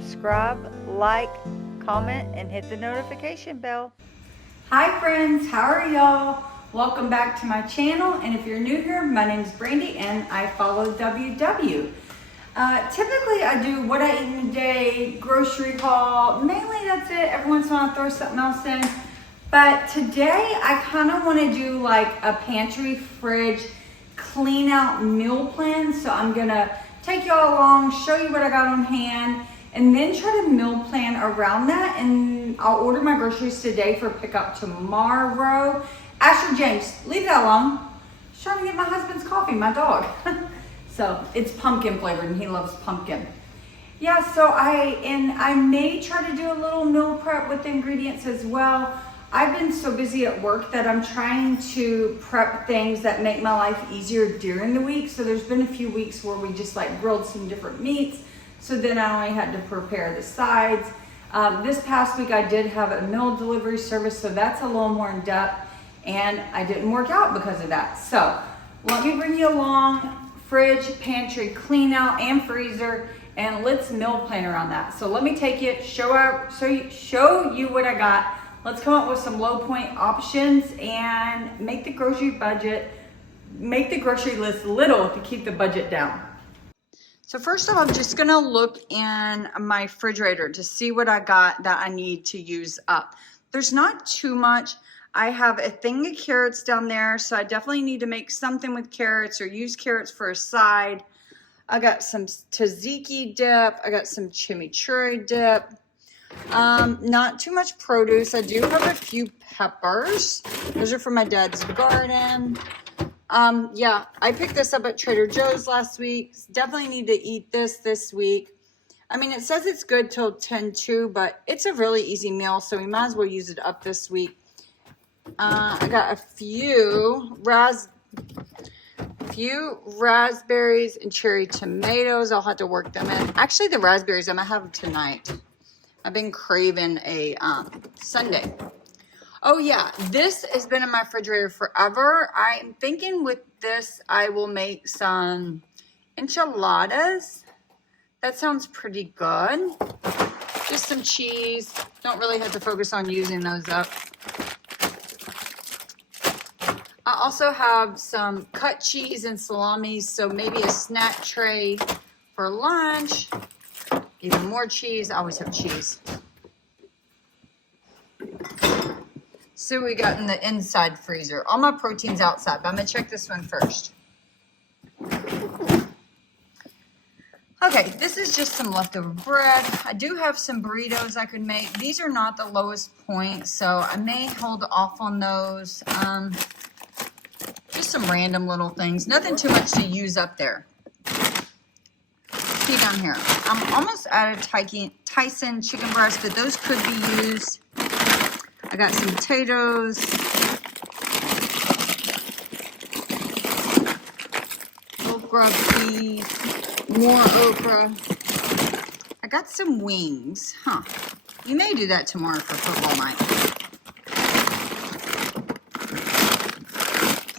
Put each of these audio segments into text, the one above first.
subscribe, like, comment, and hit the notification bell. Hi friends, how are y'all? Welcome back to my channel, and if you're new here, my name is Brandy and I follow WW. Typically I do what I eat in a day, grocery haul, mainly that's it. Every once in a while I throw something else in. But today I kind of want to do like a pantry, fridge, clean out meal plan. So I'm gonna take y'all along, show you what I got on hand, and then try to meal plan around that. And I'll order my groceries today for pickup tomorrow. Asher James, leave that alone. Just trying to get my husband's coffee, my dog. So it's pumpkin flavored and he loves pumpkin. Yeah, so I may try to do a little meal prep with ingredients as well. I've been so busy at work that I'm trying to prep things that make my life easier during the week. So there's been a few weeks where we just like grilled some different meats. So then I only had to prepare the sides. This past week I did have a meal delivery service, so that's a little more in depth, and I didn't work out because of that. So let me bring you along, fridge, pantry, clean out, and freezer, and let's meal plan around that. So let me take you, show you what I got. Let's come up with some low point options and make the grocery list little to keep the budget down. So first off, I'm just gonna look in my refrigerator to see what I got that I need to use up. There's not too much. I have a thing of carrots down there, so I definitely need to make something with carrots or use carrots for a side. I got some tzatziki dip. I got some chimichurri dip. Not too much produce. I do have a few peppers. Those are from my dad's garden. Yeah, I picked this up at Trader Joe's last week. Definitely need to eat this week. I mean, it says it's good till 10/2, but it's a really easy meal, so we might as well use it up this week. I got a few raspberries and cherry tomatoes. I'll have to work them in. Actually, the raspberries I'm gonna have tonight. I've been craving a sundae. Oh yeah, this has been in my refrigerator forever. I'm thinking with this, I will make some enchiladas. That sounds pretty good. Just some cheese. Don't really have to focus on using those up. I also have some cut cheese and salami, so maybe a snack tray for lunch. Even more cheese. I always have cheese. So we got in the inside freezer. All my protein's outside, but I'm gonna check this one first. Okay, this is just some leftover bread. I do have some burritos I could make. These are not the lowest point, so I may hold off on those. Just some random little things. Nothing too much to use up there. See down here. I'm almost out of Tyson chicken breast, but those could be used. I got some potatoes. Okra peas. More okra. I got some wings. Huh. You may do that tomorrow for football night.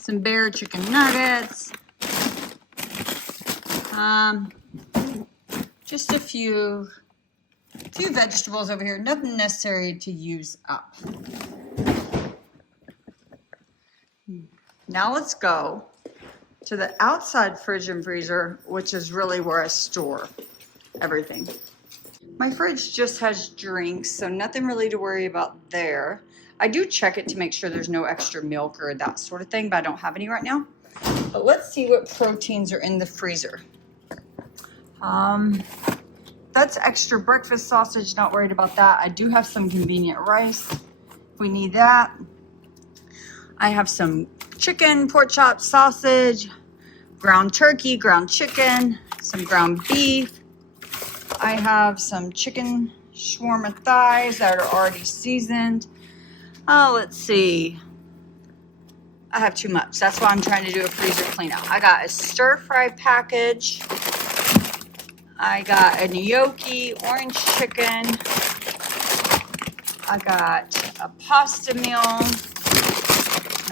Some Bear chicken nuggets. Just a few vegetables over here. Nothing necessary to use up. Now let's go to the outside fridge and freezer, which is really where I store everything. My fridge just has drinks, so nothing really to worry about there. I do check it to make sure there's no extra milk or that sort of thing, but I don't have any right now. But let's see what proteins are in the freezer. That's extra breakfast sausage, not worried about that. I do have some convenient rice if we need that. I have some chicken, pork chop, sausage, ground turkey, ground chicken, some ground beef. I have some chicken shawarma thighs that are already seasoned. Oh, let's see. I have too much. That's why I'm trying to do a freezer clean out. I got a stir fry package. I got a gnocchi orange chicken. I got a pasta meal. Oh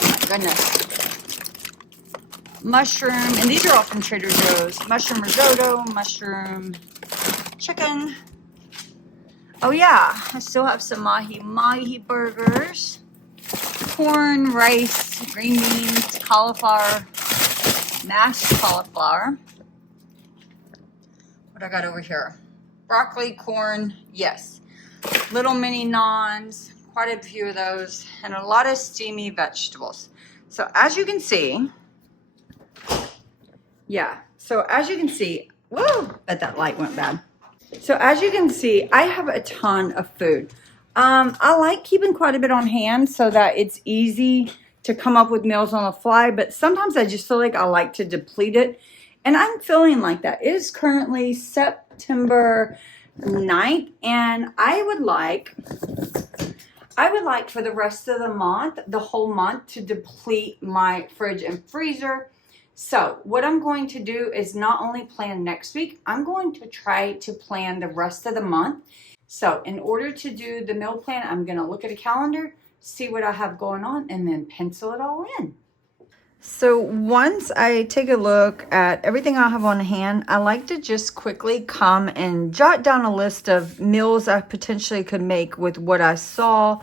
my goodness. Mushroom, and these are all from Trader Joe's. Mushroom risotto, mushroom chicken, Oh yeah, I still have some mahi burgers, corn, rice, green beans, cauliflower, mashed cauliflower. What I got over here? Broccoli, corn, yes. Little mini naans, quite a few of those, and a lot of steamy vegetables. So as you can see, whoa, bet that light went bad. So as you can see, I have a ton of food. I like keeping quite a bit on hand so that it's easy to come up with meals on the fly, but sometimes I just feel like I like to deplete it. And I'm feeling like that. It is currently September 9th, and I would like for the rest of the month, the whole month, to deplete my fridge and freezer. So what I'm going to do is not only plan next week, I'm going to try to plan the rest of the month. So in order to do the meal plan, I'm going to look at a calendar, see what I have going on, and then pencil it all in. So once I take a look at everything I have on hand, I like to just quickly come and jot down a list of meals I potentially could make with what I saw.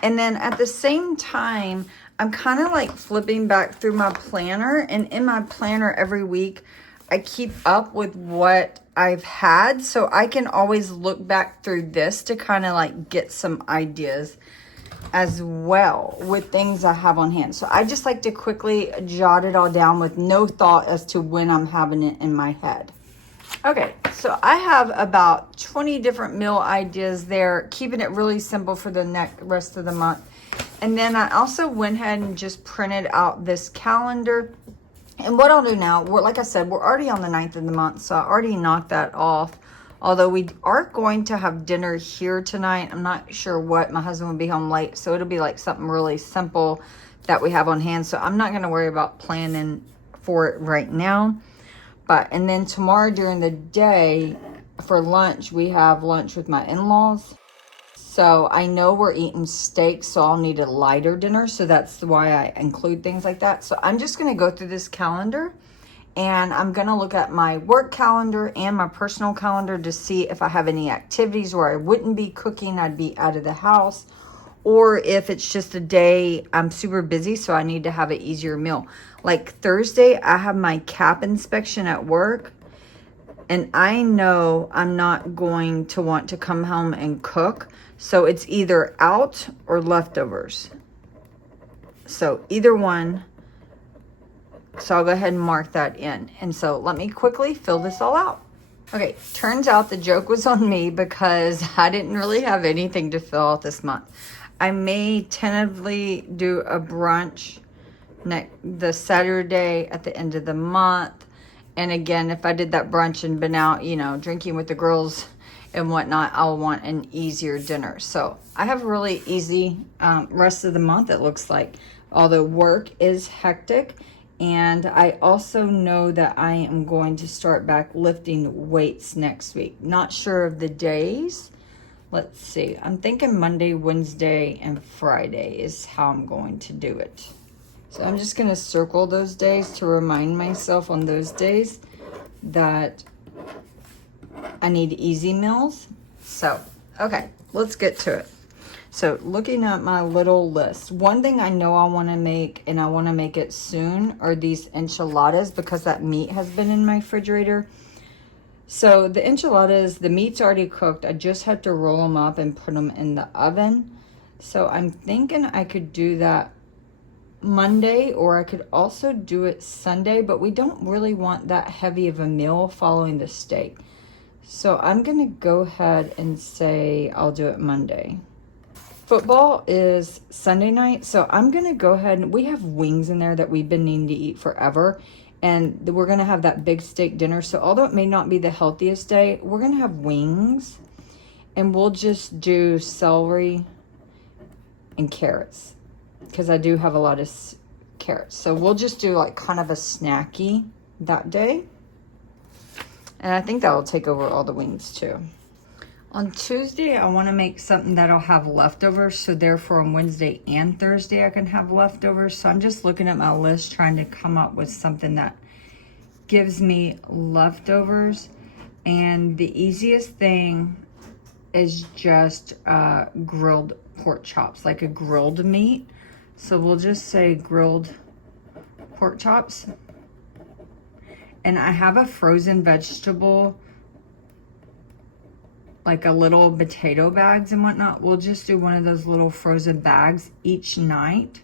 And then at the same time, I'm kind of like flipping back through my planner, and in my planner every week, I keep up with what I've had. So I can always look back through this to kind of like get some ideas as well with things I have on hand. So I just like to quickly jot it all down with no thought as to when I'm having it in my head. Okay, so I have about 20 different meal ideas there, keeping it really simple for the rest of the month. And then I also went ahead and just printed out this calendar. And what I'll do now, like I said, we're already on the 9th of the month, so I already knocked that off. Although we are going to have dinner here tonight. I'm not sure what. My husband will be home late, so it'll be like something really simple that we have on hand. So I'm not going to worry about planning for it right now. And then tomorrow during the day for lunch, we have lunch with my in-laws. So I know we're eating steak, so I'll need a lighter dinner. So that's why I include things like that. So I'm just going to go through this calendar, and I'm going to look at my work calendar and my personal calendar to see if I have any activities where I wouldn't be cooking, I'd be out of the house, or if it's just a day I'm super busy, so I need to have an easier meal. Like Thursday, I have my CAP inspection at work, and I know I'm not going to want to come home and cook. So it's either out or leftovers. So either one. So I'll go ahead and mark that in. And so let me quickly fill this all out. Okay, turns out the joke was on me because I didn't really have anything to fill out this month. I may tentatively do a brunch the Saturday at the end of the month. And again, if I did that brunch and been out, drinking with the girls and whatnot, I'll want an easier dinner. So I have a really easy rest of the month, it looks like. Although work is hectic. And I also know that I am going to start back lifting weights next week. Not sure of the days. Let's see. I'm thinking Monday, Wednesday, and Friday is how I'm going to do it. So I'm just going to circle those days to remind myself on those days that I need easy meals. So, okay, let's get to it. So looking at my little list, one thing I know I want to make, and I want to make it soon, are these enchiladas because that meat has been in my refrigerator. So the enchiladas, the meat's already cooked. I just have to roll them up and put them in the oven. So I'm thinking I could do that Monday, or I could also do it Sunday, but we don't really want that heavy of a meal following the steak. So I'm going to go ahead and say I'll do it Monday. Football is Sunday night, so I'm going to go ahead and we have wings in there that we've been needing to eat forever, and we're going to have that big steak dinner. So although it may not be the healthiest day, we're going to have wings, and we'll just do celery and carrots because I do have a lot of carrots. So we'll just do like kind of a snacky that day, and I think that will take over all the wings too. On Tuesday, I want to make something that'll have leftovers, so therefore on Wednesday and Thursday I can have leftovers. So I'm just looking at my list trying to come up with something that gives me leftovers. And the easiest thing is just grilled pork chops, like a grilled meat. So we'll just say grilled pork chops. And I have a frozen vegetable, like a little potato bags and whatnot. We'll just do one of those little frozen bags each night.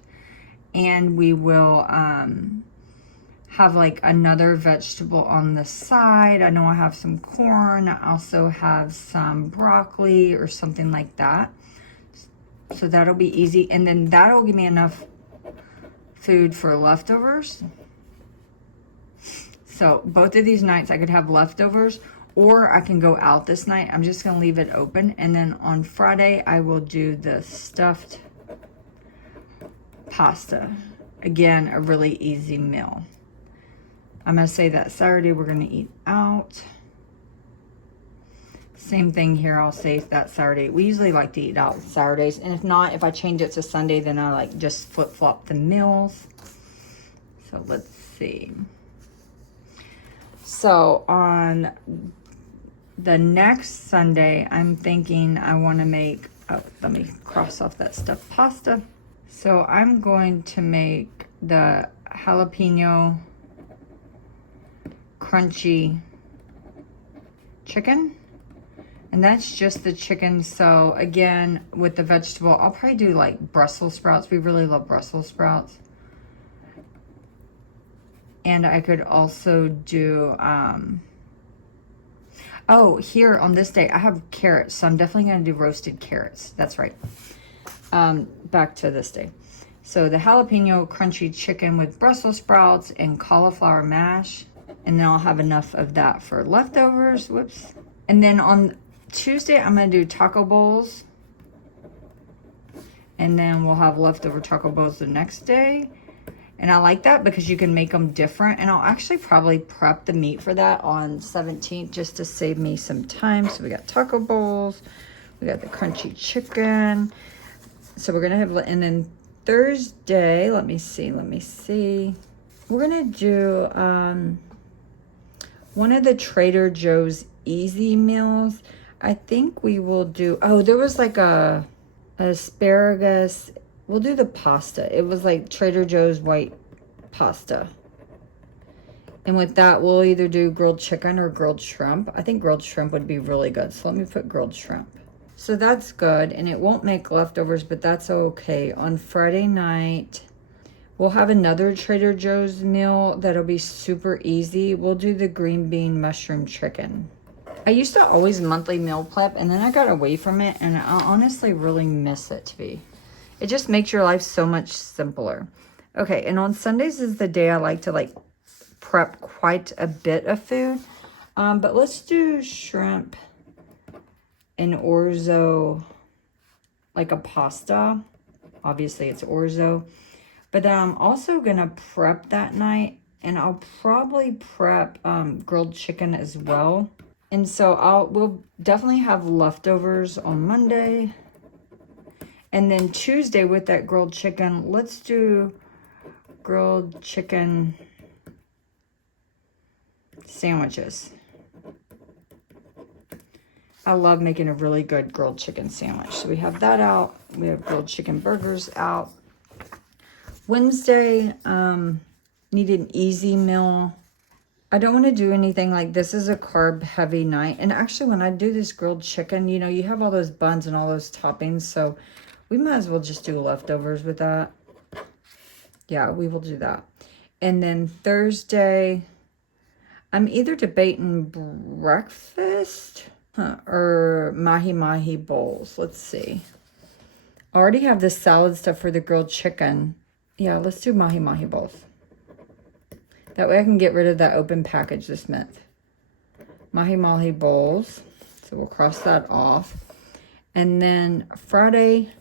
And we will have like another vegetable on the side. I know I have some corn. I also have some broccoli or something like that. So that'll be easy. And then that'll give me enough food for leftovers. So both of these nights I could have leftovers, or I can go out this night. I'm just gonna leave it open. And then on Friday, I will do the stuffed pasta. Again, a really easy meal. I'm gonna say that Saturday we're gonna eat out. Same thing here, I'll say that Saturday. We usually like to eat out Saturdays. And if not, if I change it to Sunday, then I like just flip-flop the meals. So let's see. So on the next Sunday, I'm thinking I wanna make, let me cross off that stuffed pasta. So I'm going to make the jalapeno crunchy chicken, and that's just the chicken. So again, with the vegetable, I'll probably do like Brussels sprouts. We really love Brussels sprouts. And I could also do oh, here on this day I have carrots, so I'm definitely going to do roasted carrots. That's right. Back to this day. So the jalapeno crunchy chicken with Brussels sprouts and cauliflower mash. And then I'll have enough of that for leftovers. Whoops. And then on Tuesday, I'm going to do taco bowls. And then we'll have leftover taco bowls the next day. And I like that because you can make them different. And I'll actually probably prep the meat for that on 17th just to save me some time. So we got taco bowls. We got the crunchy chicken. So we're going to have, and then Thursday, let me see. We're going to do one of the Trader Joe's easy meals. I think we will do, oh, there was like a asparagus. We'll do the pasta. It was like Trader Joe's white pasta. And with that, we'll either do grilled chicken or grilled shrimp. I think grilled shrimp would be really good. So let me put grilled shrimp. So that's good. And it won't make leftovers, but that's okay. On Friday night, we'll have another Trader Joe's meal that'll be super easy. We'll do the green bean mushroom chicken. I used to always monthly meal prep, and then I got away from it, and I honestly really miss it to be. It just makes your life so much simpler. Okay, and on Sundays is the day I like to like prep quite a bit of food. But let's do shrimp and orzo, like a pasta. Obviously it's orzo. But then I'm also gonna prep that night, and I'll probably prep grilled chicken as well. And so we'll definitely have leftovers on Monday. And then Tuesday with that grilled chicken, let's do grilled chicken sandwiches. I love making a really good grilled chicken sandwich. So we have that out. We have grilled chicken burgers out. Wednesday, need an easy meal. I don't want to do anything like this is a carb heavy night. And actually when I do this grilled chicken, you know, you have all those buns and all those toppings. So we might as well just do leftovers with that. Yeah, we will do that. And then Thursday, I'm either debating breakfast or mahi-mahi bowls. Let's see. I already have the salad stuff for the grilled chicken. Yeah, let's do mahi-mahi bowls. That way I can get rid of that open package this month. Mahi-mahi bowls. So we'll cross that off. And then Friday,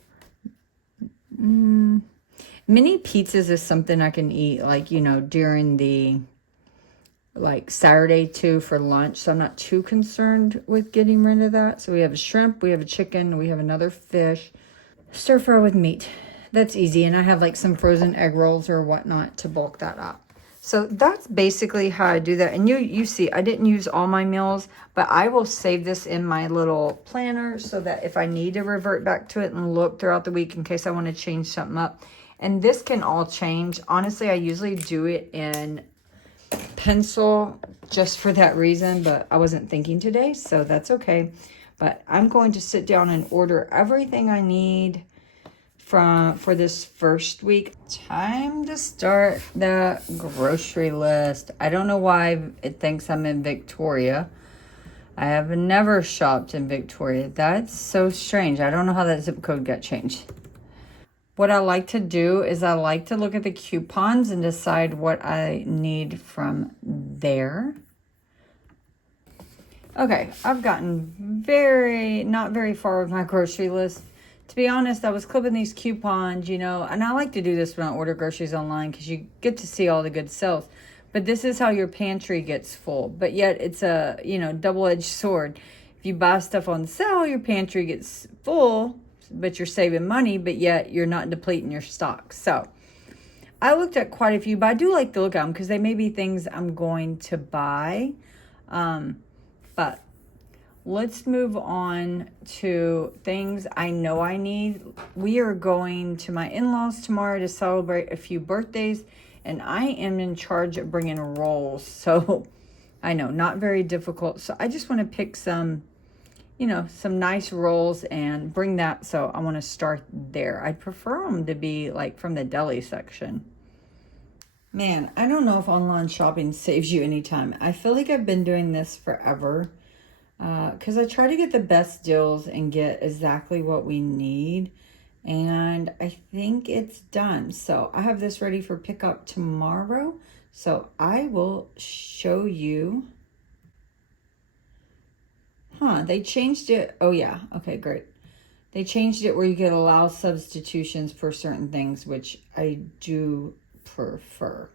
mini pizzas is something I can eat, like, you know, during the, like, Saturday too for lunch. So I'm not too concerned with getting rid of that. So we have a shrimp, we have a chicken, we have another fish. Stir fry with meat. That's easy. And I have like some frozen egg rolls or whatnot to bulk that up. So that's basically how I do that. And you see, I didn't use all my meals, but I will save this in my little planner so that if I need to revert back to it and look throughout the week in case I want to change something up. And this can all change. Honestly, I usually do it in pencil just for that reason, but I wasn't thinking today, so that's okay. But I'm going to sit down and order everything I need for this first week. Time to start the grocery list. I don't know why it thinks I'm in Victoria. I have never shopped in Victoria. That's so strange. I don't know how that zip code got changed. What I like to do is I like to look at the coupons and decide what I need from there. Okay, I've gotten not very far with my grocery list. To be honest, I was clipping these coupons, you know, and I like to do this when I order groceries online because you get to see all the good sales. But this is how your pantry gets full. But yet it's a, you know, double-edged sword. If you buy stuff on sale, your pantry gets full, but you're saving money, but yet you're not depleting your stock. So I looked at quite a few, but I do like to look at them because they may be things I'm going to buy. But let's move on to things I know I need. We are going to my in-laws tomorrow to celebrate a few birthdays, and I am in charge of bringing rolls. So I know, not very difficult. So I just want to pick some, you know, some nice rolls and bring that. So I want to start there. I prefer them to be like from the deli section. Man, I don't know if online shopping saves you any time. I feel like I've been doing this forever. Because I try to get the best deals and get exactly what we need. And I think it's done. So I have this ready for pickup tomorrow. So I will show you. They changed it. Oh yeah, okay, great. They changed it where you could allow substitutions for certain things, which I do prefer.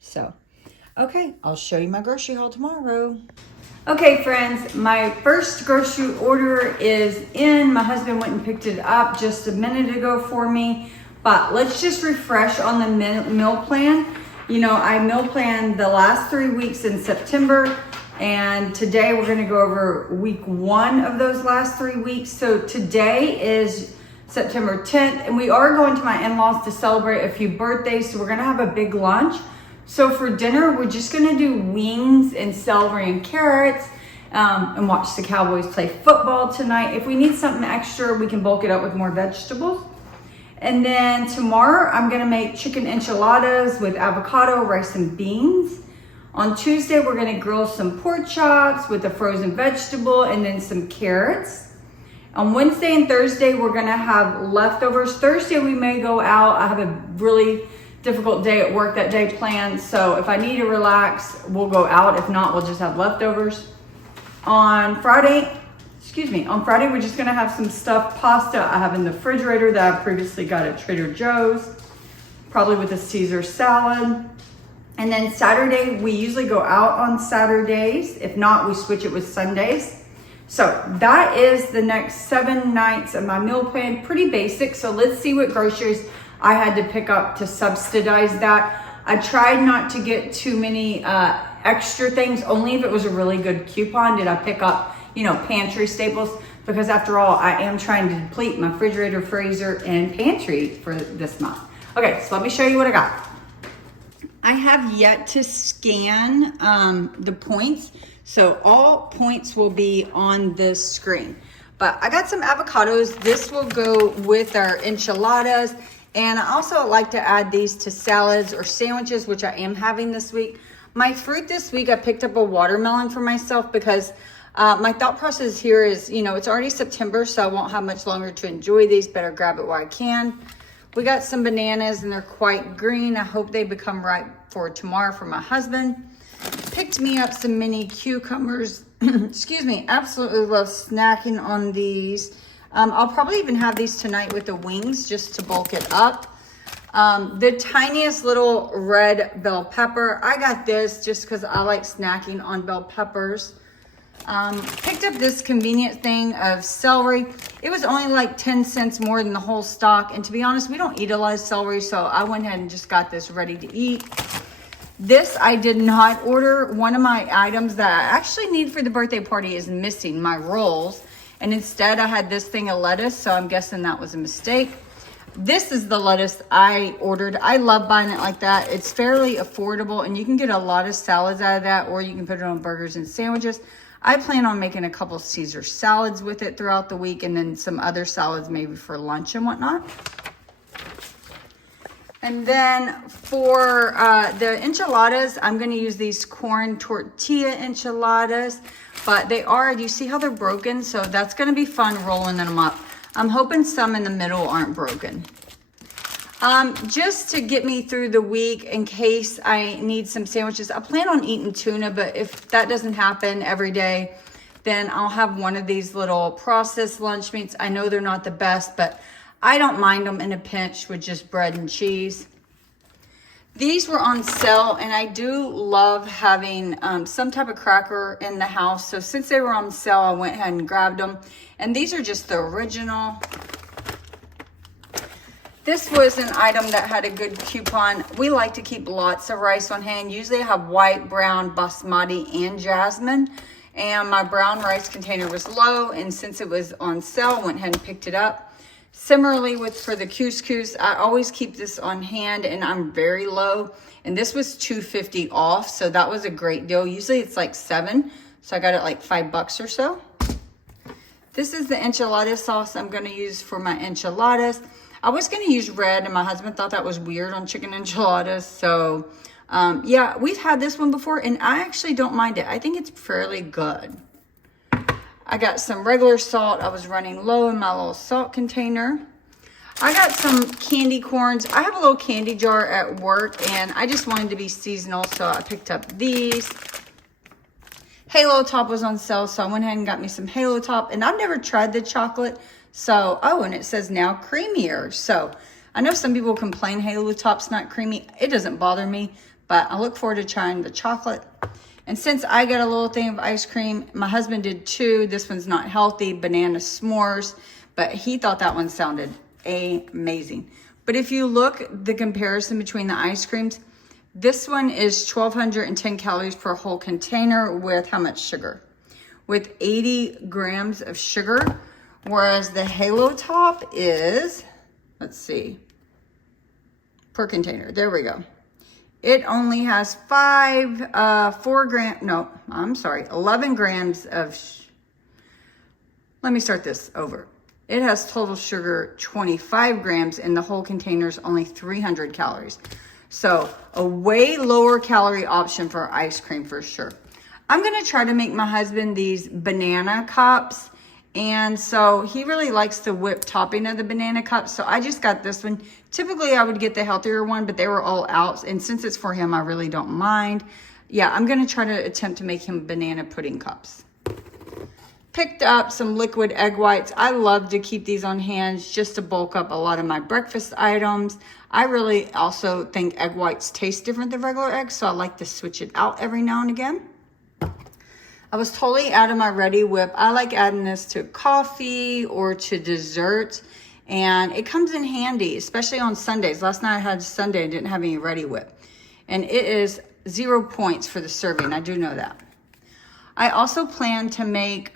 So, okay, I'll show you my grocery haul tomorrow. Okay, friends, my first grocery order is in. My husband went and picked it up just a minute ago for me. But let's just refresh on the meal plan. You know, I meal planned the last 3 weeks in September. And today we're going to go over week 1 of those last 3 weeks. So today is September 10th. And we are going to my in-laws to celebrate a few birthdays. So we're going to have a big lunch. So for dinner, we're just gonna do wings and celery and carrots and watch the Cowboys play football tonight. If we need something extra, we can bulk it up with more vegetables. And then tomorrow, I'm gonna make chicken enchiladas with avocado, rice, and beans. On Tuesday, we're gonna grill some pork chops with a frozen vegetable and then some carrots. On Wednesday and Thursday, we're gonna have leftovers. Thursday, we may go out. I have a really difficult day at work that day planned, so if I need to relax, we'll go out. If not, we'll just have leftovers. On Friday, we're just gonna have some stuffed pasta I have in the refrigerator that I previously got at Trader Joe's, probably with a Caesar salad. And then Saturday, we usually go out on Saturdays. If not, we switch it with Sundays. So that is the next 7 nights of my meal plan. Pretty basic, so let's see what groceries I had to pick up to subsidize that. I tried not to get too many extra things. Only if it was a really good coupon did I pick up, you know, pantry staples. Because after all, I am trying to deplete my refrigerator, freezer, and pantry for this month. Okay, so let me show you what I got. I have yet to scan the points. So all points will be on this screen. But I got some avocados. This will go with our enchiladas. And I also like to add these to salads or sandwiches, which I am having this week. My fruit this week, I picked up a watermelon for myself because my thought process here is, you know, it's already September, so I won't have much longer to enjoy these. Better grab it while I can. We got some bananas and they're quite green. I hope they become ripe for tomorrow for my husband. Picked me up some mini cucumbers. Excuse me, absolutely love snacking on these. I'll probably even have these tonight with the wings just to bulk it up. The tiniest little red bell pepper. I got this just because I like snacking on bell peppers. Picked up this convenient thing of celery. It was only like 10 cents more than the whole stock. And to be honest, we don't eat a lot of celery, so I went ahead and just got this ready to eat. This I did not order. One of my items that I actually need for the birthday party is missing, my rolls. And instead I had this thing of lettuce, so I'm guessing that was a mistake. This is the lettuce I ordered. I love buying it like that. It's fairly affordable and you can get a lot of salads out of that, or you can put it on burgers and sandwiches. I plan on making a couple Caesar salads with it throughout the week, and then some other salads maybe for lunch and whatnot. And then for the enchiladas, I'm going to use these corn tortilla enchiladas, but they are, do you see how they're broken? So that's going to be fun rolling them up. I'm hoping some in the middle aren't broken. Just to get me through the week in case I need some sandwiches. I plan on eating tuna, but if that doesn't happen every day, then I'll have one of these little processed lunch meats. I know they're not the best, but I don't mind them in a pinch with just bread and cheese. These were on sale, and I do love having some type of cracker in the house. So since they were on sale, I went ahead and grabbed them. And these are just the original. This was an item that had a good coupon. We like to keep lots of rice on hand. Usually I have white, brown, basmati, and jasmine. And my brown rice container was low, and since it was on sale, I went ahead and picked it up. Similarly for the couscous, I always keep this on hand, and I'm very low. And this was $2.50 off, so that was a great deal. Usually it's like $7, so I got it like $5 or so. This is the enchilada sauce I'm gonna use for my enchiladas. I was going to use red, and my husband thought that was weird on chicken enchiladas. So, yeah, we've had this one before, and I actually don't mind it. I think it's fairly good. I got some regular salt. I was running low in my little salt container. I got some candy corns. I have a little candy jar at work, and I just wanted to be seasonal, so I picked up these. Halo Top was on sale, so I went ahead and got me some Halo Top, and I've never tried the chocolate. So, oh, and it says now creamier. So, I know some people complain Halo Top's not creamy. It doesn't bother me, but I look forward to trying the chocolate. And since I got a little thing of ice cream, my husband did too. This one's not healthy, banana s'mores, but he thought that one sounded amazing. But if you look the comparison between the ice creams, this one is 1,210 calories per whole container with how much sugar? With 80 grams of sugar. Whereas the Halo Top is, let's see, per container. There we go. It only has 11 grams of, let me start this over. It has total sugar 25 grams, and the whole container is only 300 calories. So a way lower calorie option for ice cream for sure. I'm going to try to make my husband these banana cups. And so he really likes the whipped topping of the banana cups. So I just got this one. Typically I would get the healthier one, but they were all out. And since it's for him, I really don't mind. Yeah, I'm going to try to attempt to make him banana pudding cups. Picked up some liquid egg whites. I love to keep these on hand just to bulk up a lot of my breakfast items. I really also think egg whites taste different than regular eggs, so I like to switch it out every now and again. I was totally out of my Ready Whip. I like adding this to coffee or to desserts, and it comes in handy, especially on Sundays. Last night I had Sunday and didn't have any Ready Whip, and it is 0 points for the serving. I do know that. I also plan to make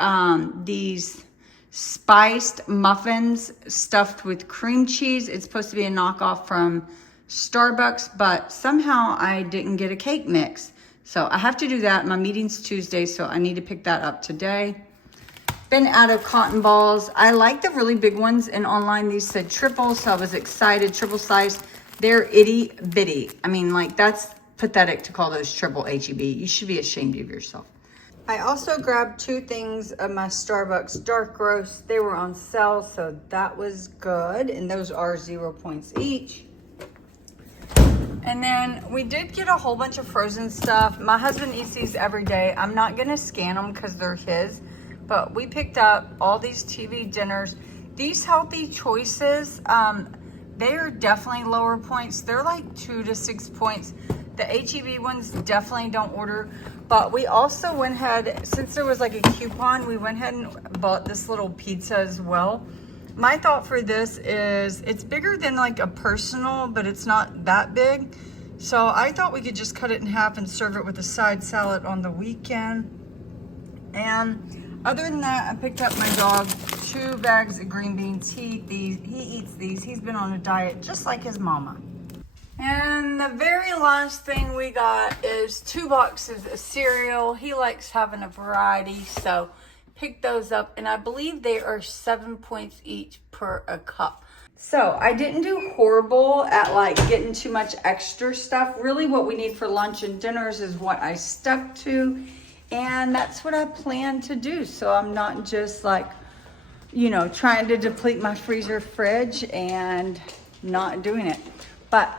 these spiced muffins stuffed with cream cheese. It's supposed to be a knockoff from Starbucks, but somehow I didn't get a cake mix. So I have to do that. My meeting's Tuesday, so I need to pick that up today. Been out of cotton balls. I like the really big ones, and online these said triple, so I was excited. Triple size. They're itty bitty. I mean, like, that's pathetic to call those triple HEB. You should be ashamed of yourself. I also grabbed 2 things of my Starbucks dark roast. They were on sale, so that was good, and those are 0 points each. And then we did get a whole bunch of frozen stuff. My husband eats these every day. I'm not gonna scan them because they're his, but we picked up all these TV dinners. These healthy choices, they are definitely lower points. They're like 2 to 6 points. The HEB ones definitely don't order. But we also went ahead, since there was like a coupon, we went ahead and bought this little pizza as well. My thought for this is it's bigger than like a personal, but it's not that big. So I thought we could just cut it in half and serve it with a side salad on the weekend. And other than that, I picked up my dog 2 bags of green beans. He eats these. He's been on a diet just like his mama. And the very last thing we got is 2 boxes of cereal. He likes having a variety, so pick those up. And I believe they are 7 points each per a cup. So I didn't do horrible at like getting too much extra stuff. Really what we need for lunch and dinners is what I stuck to. And that's what I plan to do. So I'm not just like, you know, trying to deplete my freezer fridge and not doing it. But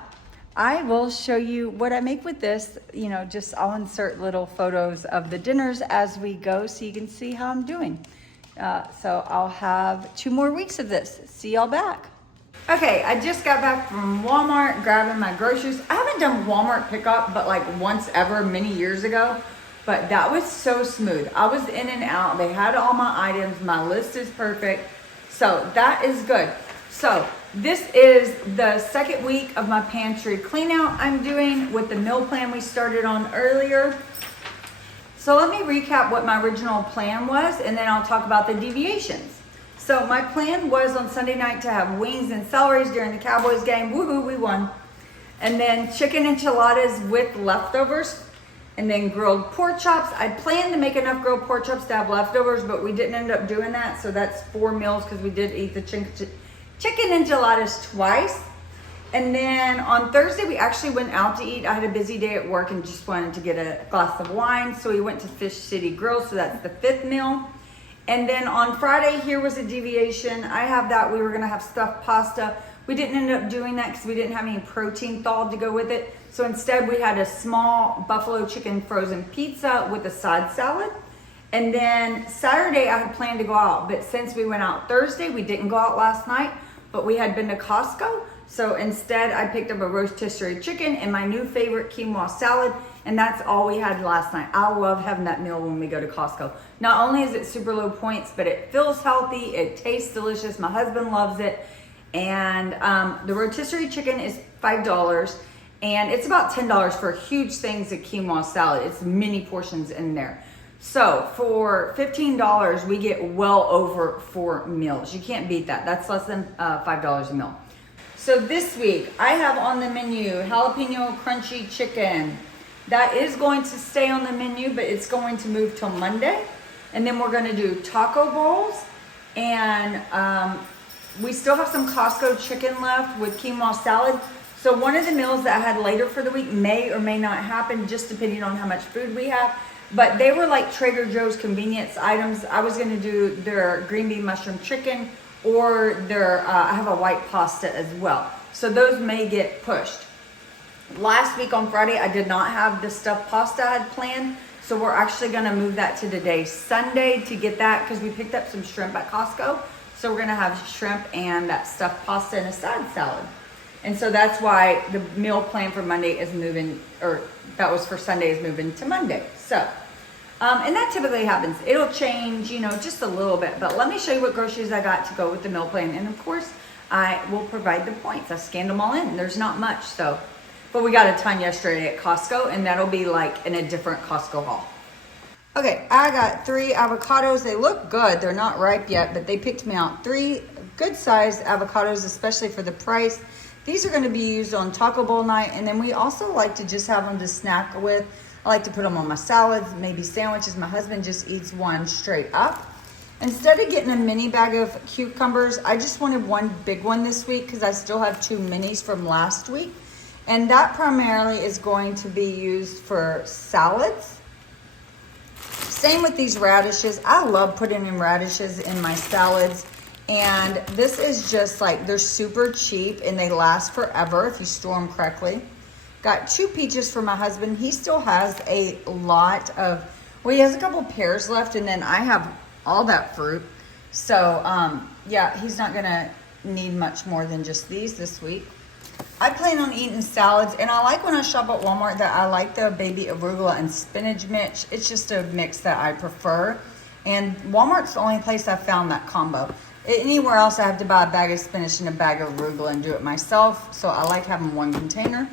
I will show you what I make with this. You know, just I'll insert little photos of the dinners as we go so you can see how I'm doing. So I'll have 2 more weeks of this. See y'all back. Okay, I just got back from Walmart grabbing my groceries. I haven't done Walmart pickup, but like once ever many years ago. But that was so smooth. I was in and out. They had all my items. My list is perfect. So that is good. So this is the 2nd week of my pantry clean out I'm doing with the meal plan we started on earlier. So let me recap what my original plan was, and then I'll talk about the deviations. So my plan was on Sunday night to have wings and celeries during the Cowboys game. Woohoo, we won. And then chicken enchiladas with leftovers. And then grilled pork chops. I planned to make enough grilled pork chops to have leftovers, but we didn't end up doing that. So that's 4 meals because we did eat the chicken enchiladas twice. And then on Thursday, we actually went out to eat. I had a busy day at work and just wanted to get a glass of wine. So we went to Fish City Grill. So that's the 5th meal. And then on Friday, here was a deviation. I have that. We were going to have stuffed pasta. We didn't end up doing that because we didn't have any protein thawed to go with it. So instead we had a small buffalo chicken frozen pizza with a side salad. And then Saturday I had planned to go out, but since we went out Thursday, we didn't go out last night, but we had been to Costco. So instead I picked up a rotisserie chicken and my new favorite quinoa salad. And that's all we had last night. I love having that meal when we go to Costco. Not only is it super low points, but it feels healthy. It tastes delicious. My husband loves it. And the rotisserie chicken is $5, and it's about $10 for huge things of quinoa salad. It's mini portions in there. So for $15, we get well over 4 meals. You can't beat that. That's less than $5 a meal. So this week I have on the menu jalapeno crunchy chicken. That is going to stay on the menu, but it's going to move till Monday. And then we're going to do taco bowls, and we still have some Costco chicken left with quinoa salad. So one of the meals that I had later for the week may or may not happen, just depending on how much food we have. But they were like Trader Joe's convenience items. I was going to do their green bean mushroom chicken or their, I have a white pasta as well. So those may get pushed. Last week on Friday, I did not have the stuffed pasta I had planned. So we're actually going to move that to today, Sunday, to get that because we picked up some shrimp at Costco. So we're gonna have shrimp and that stuffed pasta and a side salad. And so that's why the meal plan for Monday is moving, or that was for Sunday is moving to Monday. So, and that typically happens. It'll change, you know, just a little bit. But let me show you what groceries I got to go with the meal plan. And of course, I will provide the points. I scanned them all in. There's not much, so. But we got a ton yesterday at Costco, and that'll be like in a different Costco haul. Okay, I got 3 avocados. They look good. They're not ripe yet, but they picked me out 3 good-sized avocados, especially for the price. These are going to be used on taco bowl night, and then we also like to just have them to snack with. I like to put them on my salads, maybe sandwiches. My husband just eats one straight up. Instead of getting a mini bag of cucumbers, I just wanted one big one this week because I still have 2 minis from last week. And that primarily is going to be used for salads. Same with these radishes. I love putting in radishes in my salads. And this is just like, they're super cheap and they last forever if you store them correctly. Got 2 peaches for my husband. He still has a lot of, well, he has a couple pears left, and then I have all that fruit. So yeah, he's not gonna need much more than just these this week. I plan on eating salads, and I like when I shop at Walmart that I like the baby arugula and spinach mix. It's just a mix that I prefer. And Walmart's the only place I've found that combo. Anywhere else I have to buy a bag of spinach and a bag of arugula and do it myself. So I like having one container.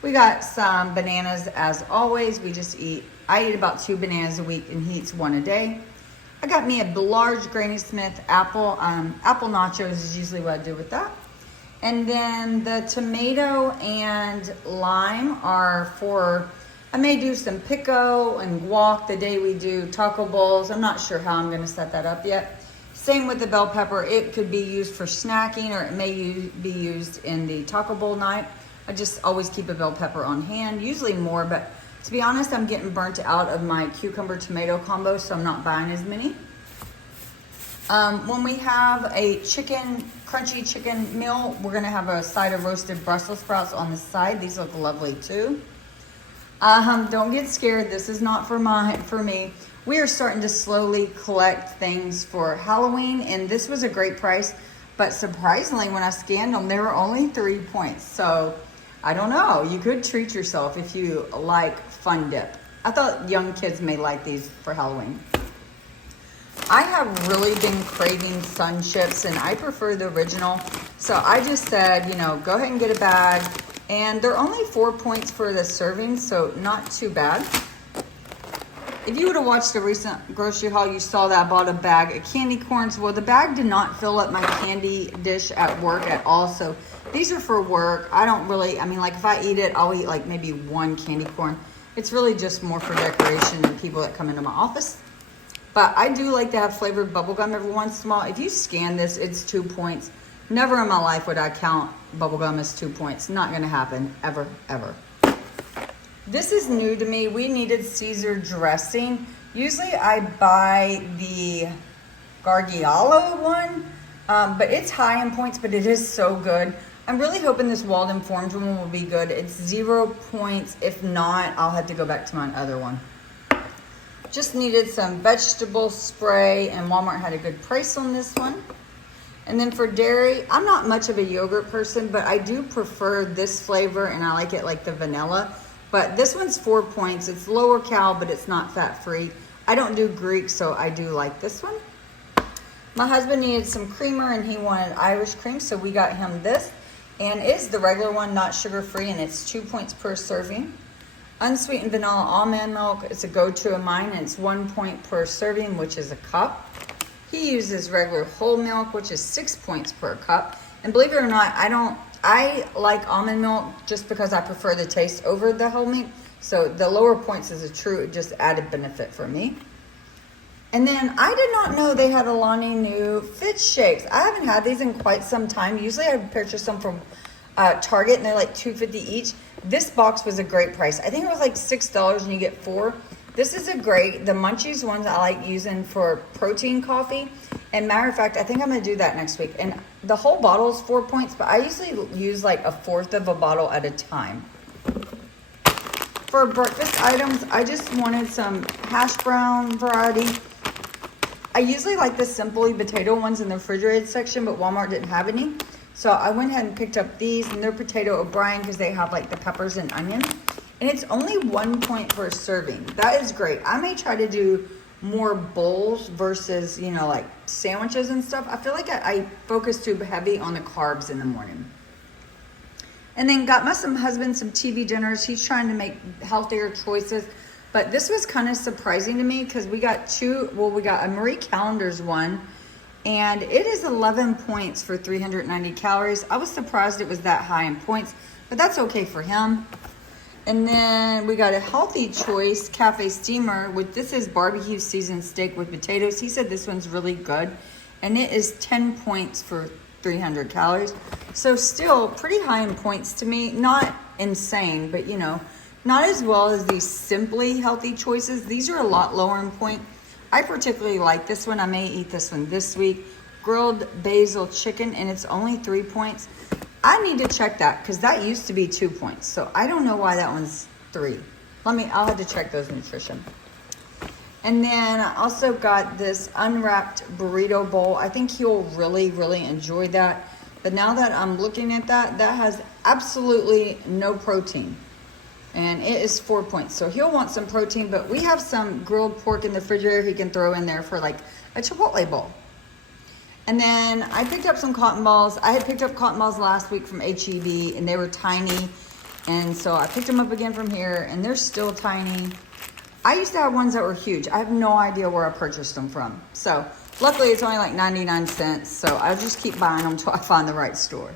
We got some bananas as always. I eat about 2 bananas a week and he eats 1 a day. I got me a large Granny Smith apple. Apple nachos is usually what I do with that. And then the tomato and lime are for, I may do some pico and guac the day we do taco bowls. I'm not sure how I'm gonna set that up yet. Same with the bell pepper. It could be used for snacking or it may be used in the taco bowl night. I just always keep a bell pepper on hand, usually more, but to be honest, I'm getting burnt out of my cucumber tomato combo, so I'm not buying as many. When we have a crunchy chicken meal, we're gonna have a side of roasted Brussels sprouts on the side. These look lovely too. Don't get scared, this is not for me. We are starting to slowly collect things for Halloween, and this was a great price, but surprisingly, when I scanned them, they were only 3 points. So I don't know, you could treat yourself if you like Fun Dip. I thought young kids may like these for Halloween. I have really been craving Sun Chips, and I prefer the original. So I just said, go ahead and get a bag. And they're only 4 points for the serving, so not too bad. If you would have watched a recent grocery haul, you saw that I bought a bag of candy corns. Well, the bag did not fill up my candy dish at work at all. So these are for work. I don't really, like if I eat it, I'll eat like maybe 1 candy corn. It's really just more for decoration and people that come into my office. But I do like to have flavored bubblegum every once in a while. If you scan this, it's 2 points. Never in my life would I count bubblegum as 2 points. Not gonna happen, ever, ever. This is new to me. We needed Caesar dressing. Usually I buy the Gargialo one, but it's high in points, but it is so good. I'm really hoping this Walden Farms one will be good. It's 0 points. If not, I'll have to go back to my other one. Just needed some vegetable spray, and Walmart had a good price on this one. And then for dairy, I'm not much of a yogurt person, but I do prefer this flavor, and I like it like the vanilla. But this one's 4 points. It's lower cal, but it's not fat-free. I don't do Greek, so I do like this one. My husband needed some creamer, and he wanted Irish cream, so we got him this. And it's the regular one, not sugar-free, and it's 2 points per serving. Unsweetened vanilla almond milk, it's a go-to of mine, and it's 1 point per serving, which is a cup. He uses regular whole milk, which is 6 points per cup. And believe it or not, I like almond milk just because I prefer the taste over the whole milk. So the lower points is a true just added benefit for me. And then I did not know they had a Lonnie new Fit Shakes. I haven't had these in quite some time. Usually I purchase them from Target, and they're like $2.50 each. This box was a great price. I think it was like $6 and you get 4. This is the Munchies ones I like using for protein coffee. And matter of fact, I think I'm gonna do that next week. And the whole bottle is 4 points, but I usually use like 1/4 of a bottle at a time. For breakfast items, I just wanted some hash brown variety. I usually like the Simply potato ones in the refrigerated section, but Walmart didn't have any. So I went ahead and picked up these, and they're potato O'Brien because they have like the peppers and onion. And it's only 1 point per serving. That is great. I may try to do more bowls versus, like sandwiches and stuff. I feel like I focus too heavy on the carbs in the morning. And then got my husband some TV dinners. He's trying to make healthier choices. But this was kind of surprising to me because we got a Marie Callender's one. And it is 11 points for 390 calories. I was surprised it was that high in points, but that's okay for him. And then we got a Healthy Choice Cafe Steamer this is barbecue seasoned steak with potatoes. He said this one's really good. And it is 10 points for 300 calories. So still pretty high in points to me. Not insane, but not as well as these Simply Healthy Choices. These are a lot lower in point. I particularly like this one. I may eat this one this week. Grilled basil chicken, and it's only 3 points. I need to check that because that used to be 2 points. So I don't know why that one's 3. I'll have to check those nutrition. And then I also got this unwrapped burrito bowl. I think he'll really, really enjoy that. But now that I'm looking at that has absolutely no protein. And it is 4 points. So he'll want some protein, but we have some grilled pork in the refrigerator he can throw in there for like a Chipotle bowl. And then I picked up some cotton balls. I had picked up cotton balls last week from HEB and they were tiny. And so I picked them up again from here and they're still tiny. I used to have ones that were huge. I have no idea where I purchased them from. So luckily it's only like 99 cents. So I'll just keep buying them until I find the right store.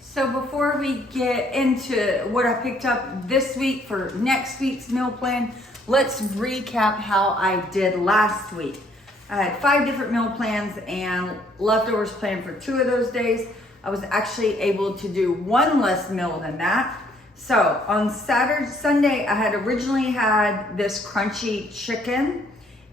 So before we get into what I picked up this week for next week's meal plan, let's recap how I did last week. I had 5 different meal plans and leftovers planned for 2 of those days. I was actually able to do 1 less meal than that. So on Sunday, I had originally had this crunchy chicken.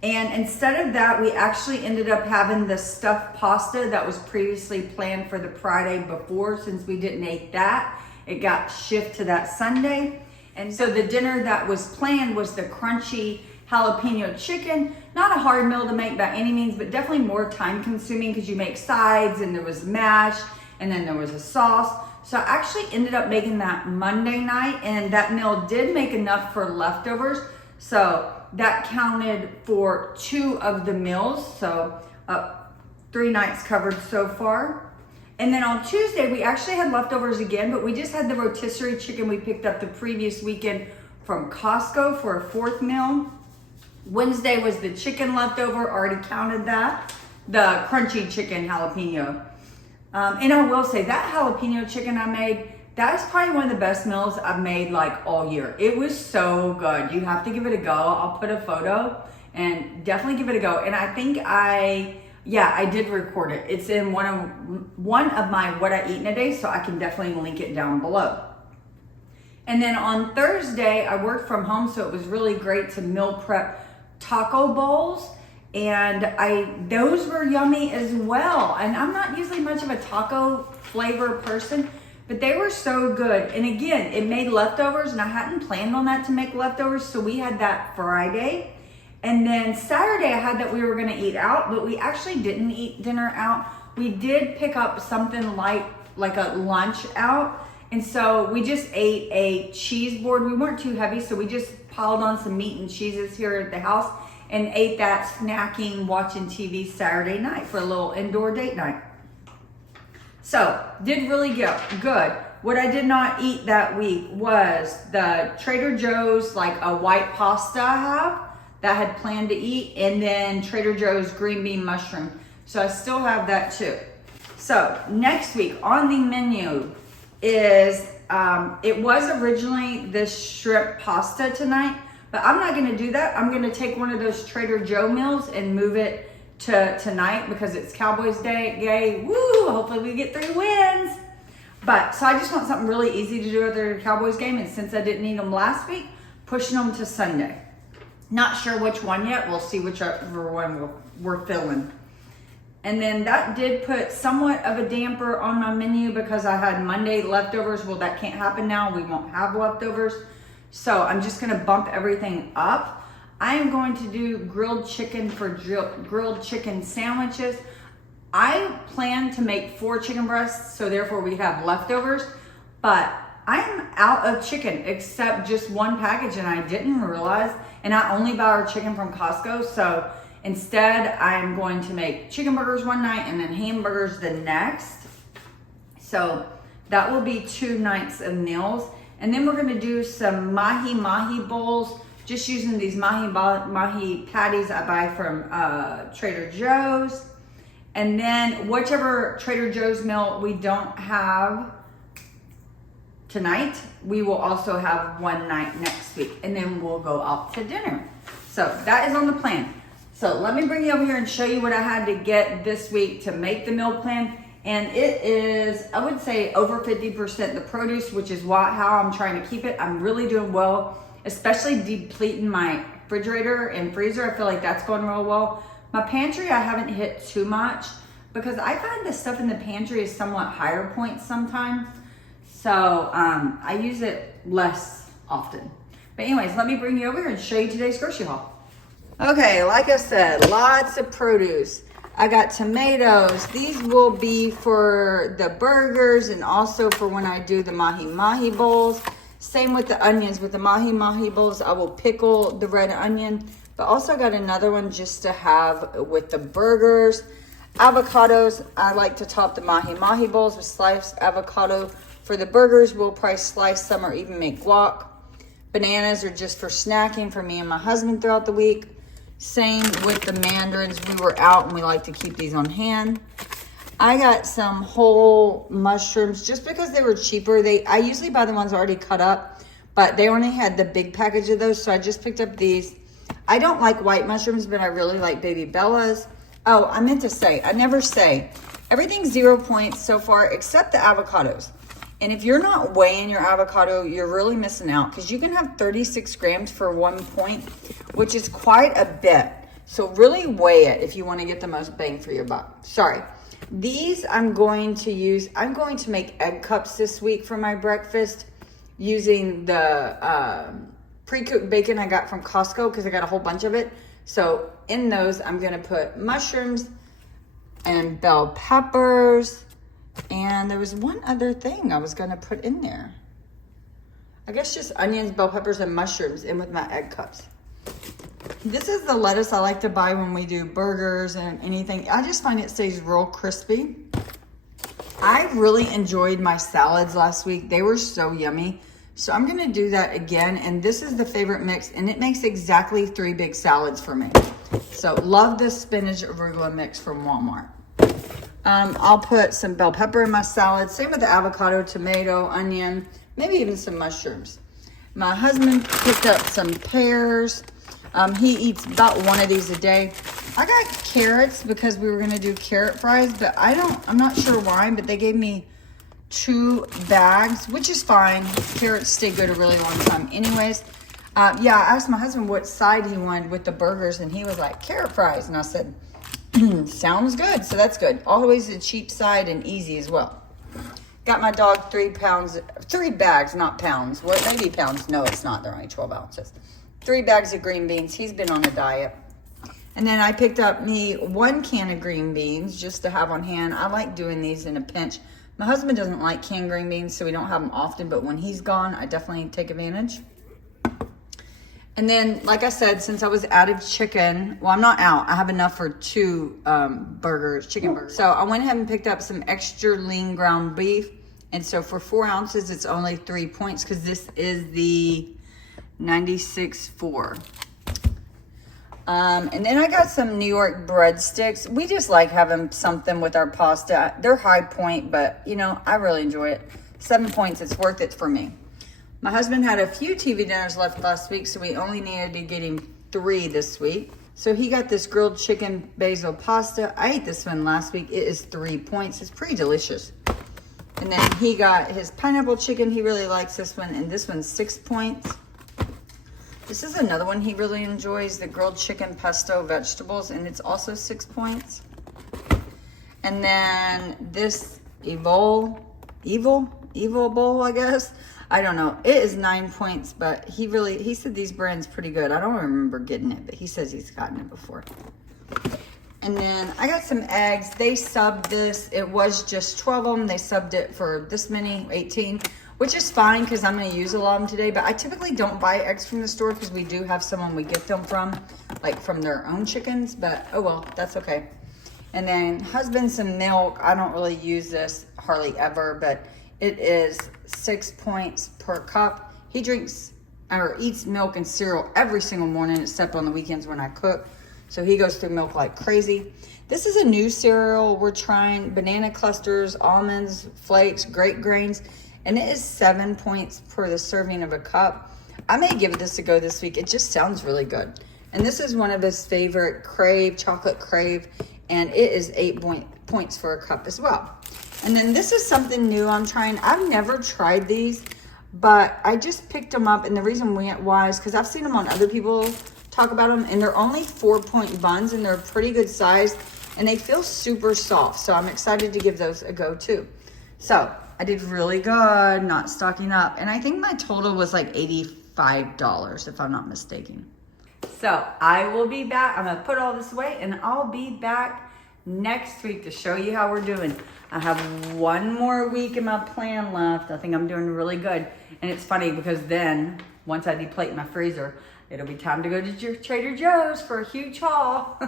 And instead of that, we actually ended up having the stuffed pasta that was previously planned for the Friday before. Since we didn't eat that, it got shifted to that Sunday. And so the dinner that was planned was the crunchy jalapeno chicken. Not a hard meal to make by any means, but definitely more time consuming because you make sides and there was mash and then there was a sauce. So I actually ended up making that Monday night and that meal did make enough for leftovers. So that counted for 2 of the meals. So 3 nights covered so far. And then on Tuesday, we actually had leftovers again, but we just had the rotisserie chicken we picked up the previous weekend from Costco for a 4th meal. Wednesday was the chicken leftover, already counted that. The crunchy chicken jalapeno. And I will say that jalapeno chicken I made, that is probably one of the best meals I've made like all year. It was so good. You have to give it a go. I'll put a photo and definitely give it a go. And I think I did record it. It's in one of my what I eat in a day, so I can definitely link it down below. And then on Thursday, I worked from home, so it was really great to meal prep taco bowls. And those were yummy as well. And I'm not usually much of a taco flavor person, but they were so good. And again, it made leftovers and I hadn't planned on that to make leftovers. So we had that Friday. And then Saturday I had that we were gonna eat out, but we actually didn't eat dinner out. We did pick up something like a lunch out. And so we just ate a cheese board. We weren't too heavy, so we just piled on some meat and cheeses here at the house and ate that snacking, watching TV Saturday night for a little indoor date night. So, did really good. What I did not eat that week was the Trader Joe's, like a white pasta I have that I had planned to eat, and then Trader Joe's green bean mushroom. So I still have that too. So next week on the menu is, it was originally this shrimp pasta tonight, but I'm not gonna do that. I'm gonna take one of those Trader Joe meals and move it to tonight because it's Cowboys Day. Yay, woo, hopefully we get 3 wins. But, so I just want something really easy to do at the Cowboys game, and since I didn't eat them last week, pushing them to Sunday. Not sure which one yet. We'll see whichever one we're filling. And then that did put somewhat of a damper on my menu because I had Monday leftovers. Well, that can't happen now. We won't have leftovers. So I'm just gonna bump everything up. I am going to do grilled chicken for grilled chicken sandwiches. I plan to make 4 chicken breasts, so therefore we have leftovers, but I'm out of chicken except just 1 package and I didn't realize, and I only buy our chicken from Costco, so instead I'm going to make chicken burgers one night and then hamburgers the next. So that will be 2 nights of meals. And then we're gonna do some mahi bowls, just using these mahi patties I buy from Trader Joe's. And then whichever Trader Joe's meal we don't have tonight, we will also have one night next week. And then we'll go out to dinner. So that is on the plan. So let me bring you over here and show you what I had to get this week to make the meal plan. And it is, I would say, over 50% the produce, which is how I'm trying to keep it. I'm really doing well, especially depleting my refrigerator and freezer. I feel like that's going real well. My pantry, I haven't hit too much because I find the stuff in the pantry is somewhat higher points sometimes. So I use it less often. But anyways, let me bring you over here and show you today's grocery haul. Okay, like I said, lots of produce. I got tomatoes. These will be for the burgers and also for when I do the mahi-mahi bowls. Same with the onions. With the mahi-mahi bowls, I will pickle the red onion. But also got another one just to have with the burgers. Avocados, I like to top the mahi-mahi bowls with sliced avocado. For the burgers, we'll probably slice some or even make guac. Bananas are just for snacking for me and my husband throughout the week. Same with the mandarins. We were out and we like to keep these on hand. I got some whole mushrooms just because they were cheaper. I usually buy the ones already cut up, but they only had the big package of those, so I just picked up these. I don't like white mushrooms, but I really like Baby Bella's. Oh, I meant to say, I never say. Everything's 0 points so far except the avocados. And if you're not weighing your avocado, you're really missing out because you can have 36 grams for 1 point, which is quite a bit. So really weigh it if you want to get the most bang for your buck. Sorry. These I'm going to make egg cups this week for my breakfast using the pre-cooked bacon I got from Costco because I got a whole bunch of it. So in those, I'm going to put mushrooms and bell peppers. And there was one other thing I was going to put in there. I guess just onions, bell peppers, and mushrooms in with my egg cups. This is the lettuce I like to buy when we do burgers and anything. I just find it stays real crispy. I really enjoyed my salads last week. They were so yummy. So I'm going to do that again. And this is the favorite mix. And it makes exactly 3 big salads for me. So love this spinach arugula mix from Walmart. I'll put some bell pepper in my salad. Same with the avocado, tomato, onion, maybe even some mushrooms. My husband picked up some pears. He eats about 1 of these a day. I got carrots because we were going to do carrot fries, but I'm not sure why, but they gave me 2 bags, which is fine. Carrots stay good a really long time anyways. Yeah, I asked my husband what side he wanted with the burgers, and he was like, carrot fries. And I said, sounds good. So that's good. Always the cheap side and easy as well. Got my dog 3 bags, not pounds. What, maybe pounds? No, it's not. They're only 12 ounces. 3 bags of green beans. He's been on a diet. And then I picked up me 1 can of green beans just to have on hand. I like doing these in a pinch. My husband doesn't like canned green beans, so we don't have them often. But when he's gone, I definitely take advantage. And then, like I said, since I was out of chicken, well, I'm not out. I have enough for 2 burgers, chicken burgers. So I went ahead and picked up some extra lean ground beef. And so for 4 ounces, it's only 3 points because this is the 96.4. And then I got some New York breadsticks. We just like having something with our pasta. They're high point, but, you know, I really enjoy it. 7 points, it's worth it for me. My husband had a few TV dinners left last week, so we only needed to get him 3 this week. So he got this grilled chicken basil pasta. I ate this one last week. It is 3 points. It's pretty delicious. And then he got his pineapple chicken. He really likes this one, and this one's 6 points. This is another one he really enjoys, the grilled chicken pesto vegetables, and it's also 6 points. And then this evil bowl, I guess. I don't know. It is 9 points, but he said these brands pretty good. I don't remember getting it, but he says he's gotten it before. And then I got some eggs. They subbed this. It was just 12 of them. They subbed it for this many, 18, which is fine because I'm going to use a lot of them today. But I typically don't buy eggs from the store because we do have someone we get them from, like from their own chickens. But oh well, that's okay. And then husband some milk. I don't really use this hardly ever, but it is 6 points per cup. He drinks or eats milk and cereal every single morning except on the weekends when I cook. So he goes through milk like crazy. This is a new cereal we're trying. Banana clusters, almonds, flakes, great grains. And it is 7 points per the serving of a cup. I may give this a go this week. It just sounds really good. And this is one of his favorite Crave, chocolate Crave. And it is 8 points for a cup as well. And then this is something new I'm trying. I've never tried these, but I just picked them up. And the reason why is because I've seen them on other people talk about them. And they're only 4-point buns, and they're pretty good size. And they feel super soft. So I'm excited to give those a go too. So I did really good, not stocking up. And I think my total was like $85, if I'm not mistaken. So I will be back. I'm going to put all this away, and I'll be back next week to show you how we're doing. I have one more week in my plan left. I think I'm doing really good. And it's funny because then, once I deplate my freezer, it'll be time to go to Trader Joe's for a huge haul.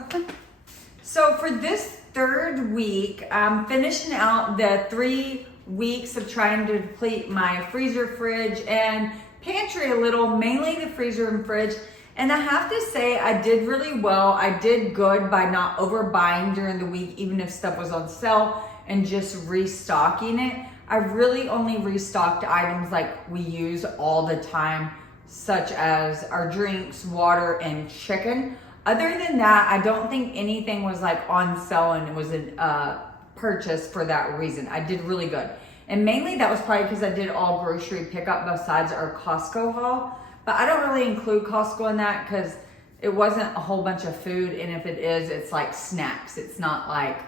So for this third week, I'm finishing out the 3 weeks of trying to deplete my freezer, fridge, and pantry a little, mainly the freezer and fridge. And I have to say, I did really well. I did good by not overbuying during the week, even if stuff was on sale, and just restocking it. I really only restocked items like we use all the time, such as our drinks, water, and chicken. Other than that, I don't think anything was like on sale and it was a purchase for that reason. I did really good. And mainly that was probably because I did all grocery pickup besides our Costco haul. But I don't really include Costco in that because it wasn't a whole bunch of food. And if it is, it's like snacks. It's not like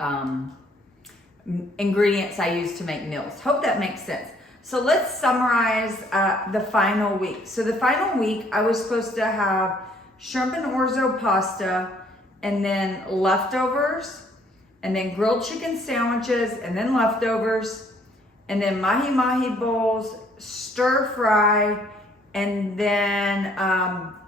ingredients I use to make meals. Hope that makes sense. So let's summarize the final week. So the final week, I was supposed to have shrimp and orzo pasta, and then leftovers, and then grilled chicken sandwiches, and then leftovers, and then mahi-mahi bowls, stir fry, and then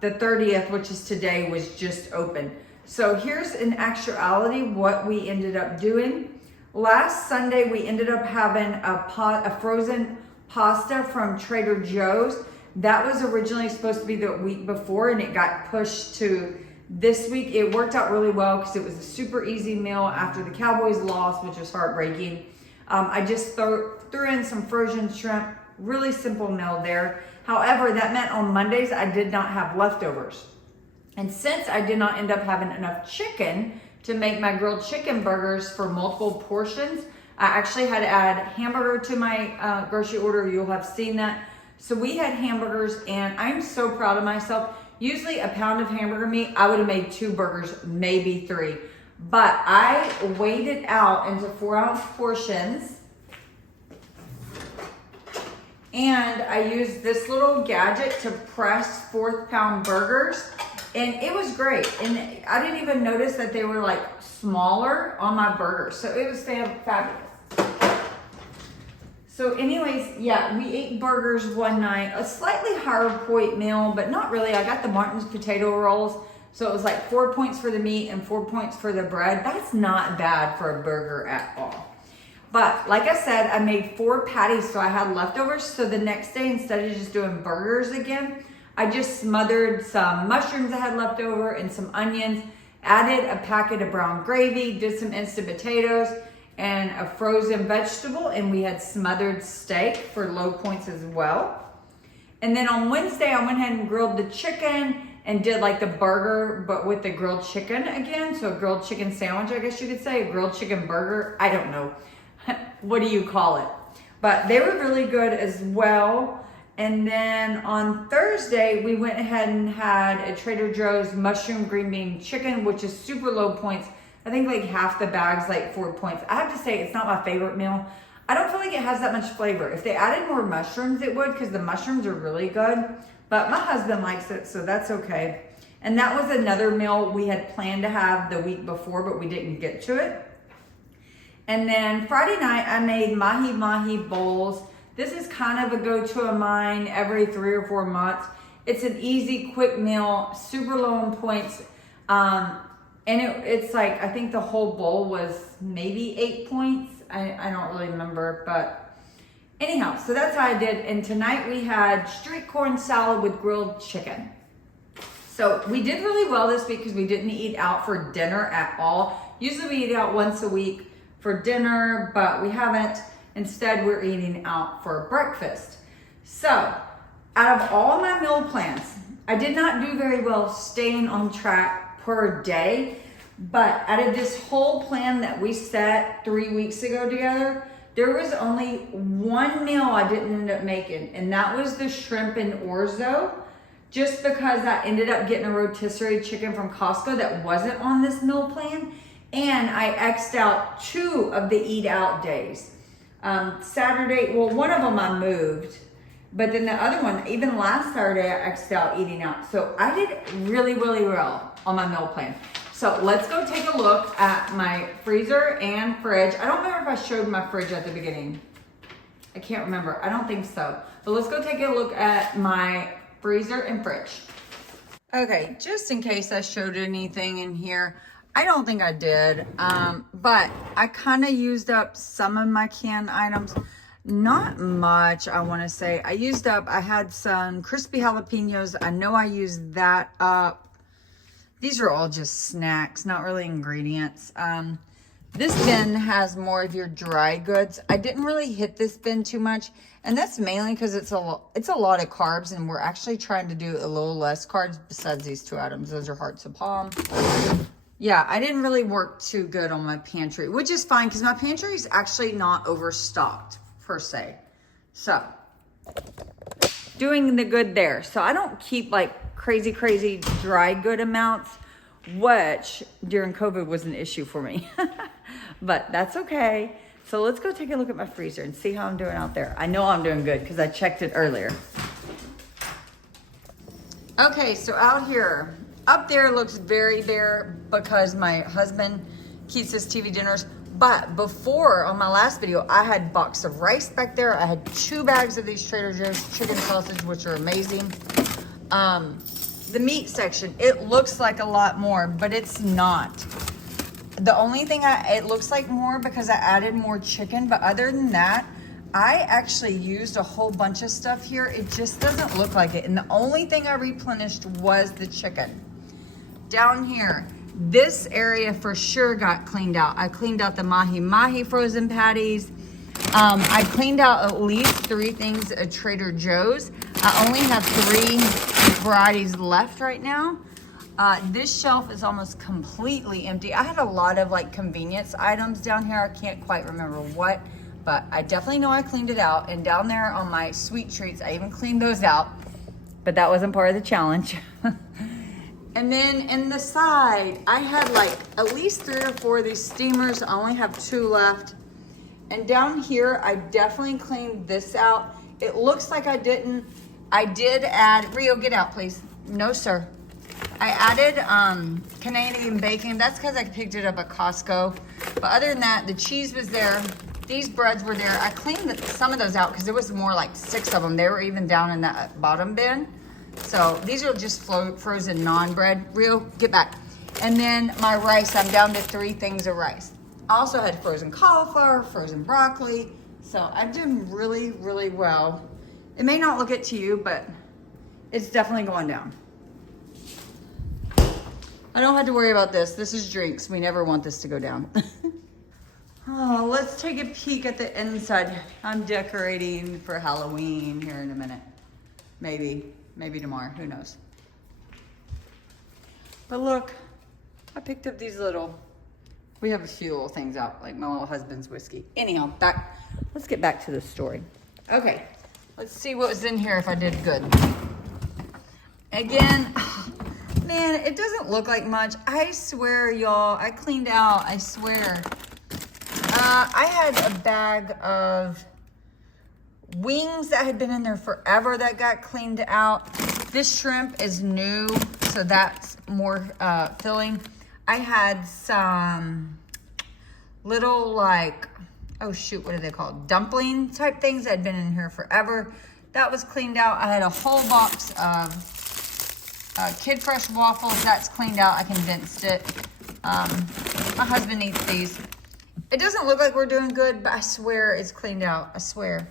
the 30th, which is today, was just open. So here's in actuality what we ended up doing. Last Sunday, we ended up having a frozen pasta from Trader Joe's. That was originally supposed to be the week before, and it got pushed to this week. It worked out really well because it was a super easy meal after the Cowboys lost, which was heartbreaking. I just threw in some frozen shrimp, really simple meal there. However, that meant on Mondays, I did not have leftovers. And since I did not end up having enough chicken to make my grilled chicken burgers for multiple portions, I actually had to add hamburger to my grocery order. You'll have seen that. So we had hamburgers, and I'm so proud of myself. Usually a pound of hamburger meat, I would have made 2 burgers, maybe 3. But I weighed it out into 4-ounce portions. And I used this little gadget to press 4th pound burgers. And it was great. And I didn't even notice that they were like smaller on my burgers. So it was fabulous. So anyways, yeah, we ate burgers one night. A slightly higher point meal, but not really. I got the Martin's potato rolls. So it was like 4 points for the meat and 4 points for the bread. That's not bad for a burger at all. But like I said, I made 4 patties, so I had leftovers. So the next day, instead of just doing burgers again, I just smothered some mushrooms I had left over and some onions, added a packet of brown gravy, did some instant potatoes, and a frozen vegetable, and we had smothered steak for low points as well. And then on Wednesday, I went ahead and grilled the chicken and did like the burger, but with the grilled chicken again. So a grilled chicken sandwich, I guess you could say, a grilled chicken burger. I don't know. What do you call it? But they were really good as well. And then on Thursday, we went ahead and had a Trader Joe's mushroom green bean chicken, which is super low points. I think like half the bag's like 4 points. I have to say, it's not my favorite meal. I don't feel like it has that much flavor. If they added more mushrooms, it would, because the mushrooms are really good. But my husband likes it, so that's okay. And that was another meal we had planned to have the week before, but we didn't get to it. And then Friday night, I made mahi-mahi bowls. This is kind of a go-to of mine every 3 or 4 months. It's an easy, quick meal, super low in points. And it's like, I think the whole bowl was maybe 8 points. I don't really remember, but anyhow, so that's how I did. And tonight we had street corn salad with grilled chicken. So we did really well this week because we didn't eat out for dinner at all. Usually we eat out once a week for dinner, but we haven't. Instead, we're eating out for breakfast. So out of all my meal plans, I did not do very well staying on track per day. But out of this whole plan that we set 3 weeks ago together, there was only one meal I didn't end up making, and that was the shrimp and orzo, just because I ended up getting a rotisserie chicken from Costco that wasn't on this meal plan, and I X'd out 2 of the eat out days. Saturday, well, one of them I moved, but then the other one, even last Saturday, I X'd out eating out. So I did really, really well on my meal plan. So let's go take a look at my freezer and fridge. I don't remember if I showed my fridge at the beginning. I can't remember. I don't think so. But let's go take a look at my freezer and fridge. Okay, just in case I showed anything in here, I don't think I did, but I kind of used up some of my canned items. Not much, I want to say. I had some crispy jalapenos. I know I used that up. These are all just snacks, not really ingredients. This bin has more of your dry goods. I didn't really hit this bin too much, and that's mainly because it's a lot of carbs, and we're actually trying to do a little less carbs besides these two items. Those are hearts of palm. Yeah, I didn't really work too good on my pantry, which is fine because my pantry is actually not overstocked per se. So, doing the good there. So I don't keep like crazy dry good amounts, which during COVID was an issue for me. But that's okay. So let's go take a look at my freezer and see how I'm doing out there. I know I'm doing good because I checked it earlier. Okay, so out here, up there looks very bare because my husband keeps his TV dinners. But before, on my last video, I had a box of rice back there. I had 2 bags of these Trader Joe's chicken sausage, which are amazing. The meat section, it looks like a lot more, but it's not. The only thing it looks like more because I added more chicken, but other than that, I actually used a whole bunch of stuff here. It just doesn't look like it. And the only thing I replenished was the chicken. Down here, this area for sure got cleaned out. I cleaned out the mahi frozen patties. I cleaned out at least 3 things at Trader Joe's. I only have 3 varieties left right now. This shelf is almost completely empty. I had a lot of like convenience items down here. I can't quite remember what, but I definitely know I cleaned it out. And down there on my sweet treats, I even cleaned those out, but that wasn't part of the challenge. And then in the side, I had like at least 3 or 4 of these steamers. I only have 2 left. And down here, I definitely cleaned this out. It looks like I didn't. I did add, Rio, get out, please. No, sir. I added Canadian bacon. That's because I picked it up at Costco. But other than that, the cheese was there. These breads were there. I cleaned some of those out because there was more like 6 of them. They were even down in that bottom bin. So these are just frozen non-bread. Rio, get back. And then my rice, I'm down to 3 things of rice. I also had frozen cauliflower, frozen broccoli. So I'm doing really well. It may not look it to you, but it's definitely going down. I don't have to worry about this. This is drinks. We never want this to go down. Oh, let's take a peek at the inside. I'm decorating for Halloween here in a minute. Maybe tomorrow, who knows. But look, I picked up these we have a few little things out, like my little husband's whiskey. Anyhow, let's get back to the story. Okay, let's see what was in here if I did good. Again, man, it doesn't look like much. I swear, y'all, I cleaned out, I swear. I had a bag of wings that had been in there forever that got cleaned out. This shrimp is new, so that's more filling. I had some little like, oh shoot, what are they called? Dumpling type things that had been in here forever. That was cleaned out. I had a whole box of Kid Fresh waffles. That's cleaned out. I condensed it. My husband eats these. It doesn't look like we're doing good, but I swear it's cleaned out. I swear.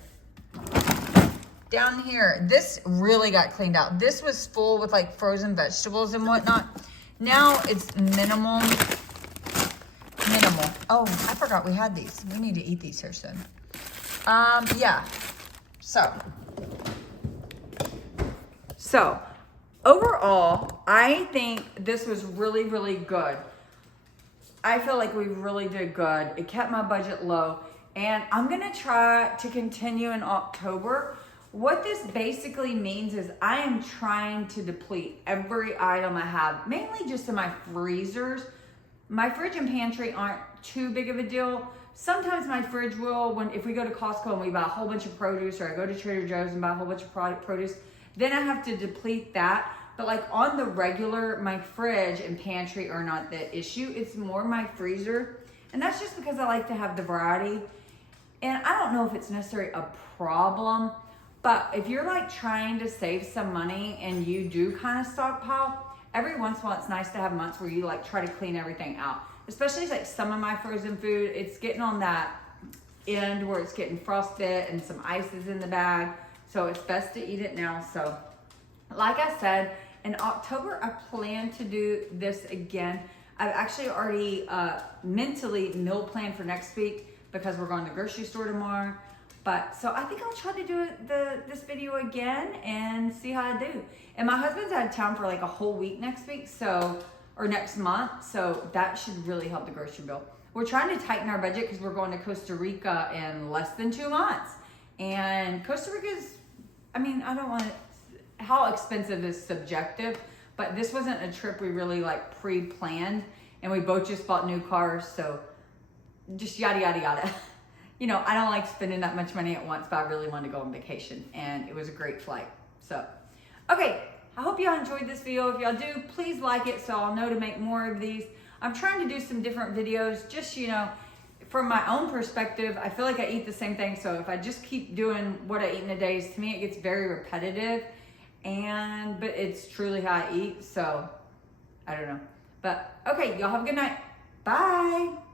Down here, this really got cleaned out. This was full with like frozen vegetables and whatnot. Now it's minimal. Oh, I forgot we had these. We need to eat these here soon. Yeah. So overall, I think this was really good. I feel like we really did good. It kept my budget low, and I'm gonna try to continue in October. What this basically means is I am trying to deplete every item I have, mainly just in my freezers. My fridge and pantry aren't too big of a deal. Sometimes my fridge will, if we go to Costco and we buy a whole bunch of produce, or I go to Trader Joe's and buy a whole bunch of produce, then I have to deplete that. But like on the regular, my fridge and pantry are not the issue. It's more my freezer. And that's just because I like to have the variety. And I don't know if it's necessarily a problem, but if you're like trying to save some money and you do kind of stockpile, every once in a while it's nice to have months where you like try to clean everything out. Especially like some of my frozen food, it's getting on that end where it's getting frostbit and some ice is in the bag. So it's best to eat it now. So like I said, in October, I plan to do this again. I've actually already mentally meal planned for next week because we're going to the grocery store tomorrow. But so I think I'll try to do this video again and see how I do. And my husband's out of town for like a whole week next week, or next month. So that should really help the grocery bill. We're trying to tighten our budget because we're going to Costa Rica in less than 2 months. And Costa Rica is, I mean, I don't want to, how expensive is subjective, but this wasn't a trip we really like pre-planned, and we both just bought new cars, so just yada yada yada. You know, I don't like spending that much money at once, but I really wanted to go on vacation, and it was a great flight. So, okay, I hope y'all enjoyed this video. If y'all do, please like it so I'll know to make more of these. I'm trying to do some different videos, just, you know, from my own perspective. I feel like I eat the same thing, so if I just keep doing what I eat in a day, to me it gets very repetitive. But it's truly how I eat, so I don't know. But okay, y'all have a good night. Bye.